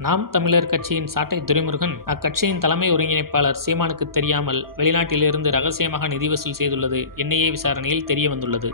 நாம் தமிழர் கட்சியின் சாட்டை துரைமுருகன் அக்கட்சியின் தலைமை ஒருங்கிணைப்பாளர் சீமானுக்கு தெரியாமல் வெளிநாட்டிலிருந்து ரகசியமாக நிதி வசூல் செய்துள்ளது என்ஐஏ விசாரணையில் தெரிய வந்துள்ளது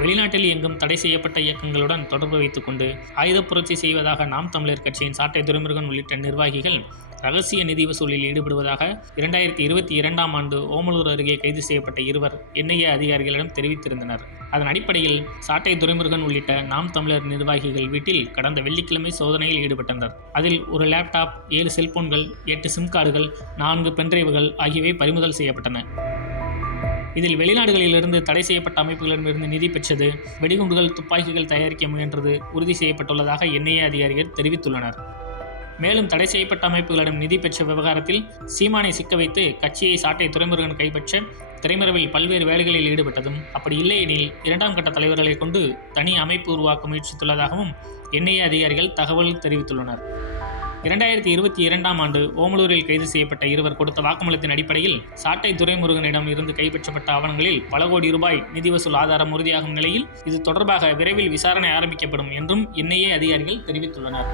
வெளிநாட்டில் எங்கும் தடை செய்யப்பட்ட இயக்கங்களுடன் தொடர்பு வைத்துக்கொண்டு ஆயுத புரட்சி செய்வதாக நாம் தமிழர் கட்சியின் சாட்டை துரைமுருகன் உள்ளிட்ட நிர்வாகிகள் ரகசிய நிதி வசூலில் ஈடுபடுவதாக இரண்டாயிரத்தி இருபத்தி இரண்டாம் ஆண்டு ஓமலூர் அருகே கைது செய்யப்பட்ட இருவர் என்ஐஏ அதிகாரிகளிடம் தெரிவித்திருந்தனர். அதன் அடிப்படையில் சாட்டை துரைமுருகன் உள்ளிட்ட நாம் தமிழர் நிர்வாகிகள் வீட்டில் கடந்த வெள்ளிக்கிழமை சோதனையில் ஈடுபட்டனர். அதில் ஒரு லேப்டாப் ஏழு செல்போன்கள் எட்டு சிம் கார்டுகள் நான்கு பென்டிரைவுகள் ஆகியவை பறிமுதல் செய்யப்பட்டன. இதில் வெளிநாடுகளிலிருந்து தடை செய்யப்பட்ட அமைப்புகளிடமிருந்து நிதி பெற்றது வெடிகுண்டுகள் துப்பாக்கிகள் தயாரிக்க முயன்றது உறுதி செய்யப்பட்டுள்ளதாக என்ஐஏ அதிகாரிகள் தெரிவித்துள்ளனர். மேலும் தடை செய்யப்பட்ட அமைப்புகளிடம் நிதி பெற்ற விவகாரத்தில் சீமானை சிக்க வைத்து கட்சியை சாட்டை துறைமுருகன் கைப்பற்ற திரைமறைவில் பல்வேறு வேலைகளில் ஈடுபட்டதும் அப்படி இல்லையெனில் இரண்டாம் கட்ட தலைவர்களை கொண்டு தனி அமைப்பு உருவாக்க முயற்சித்துள்ளதாகவும் என்ஐஏ அதிகாரிகள் தகவல் தெரிவித்துள்ளனர். இரண்டாயிரத்தி இருபத்தி இரண்டாம் ஆண்டு ஓமலூரில் கைது செய்யப்பட்ட இருவர் கொடுத்த வாக்குமூலத்தின் அடிப்படையில் சாட்டை துரைமுருகனிடம் இருந்து கைப்பற்றப்பட்ட ஆவணங்களில் பல கோடி ரூபாய் நிதி வசூல் ஆதாரம் உறுதியாகும் நிலையில் இது தொடர்பாக விரைவில் விசாரணை ஆரம்பிக்கப்படும் என்றும் என்ஐஏ அதிகாரிகள் தெரிவித்துள்ளனர்.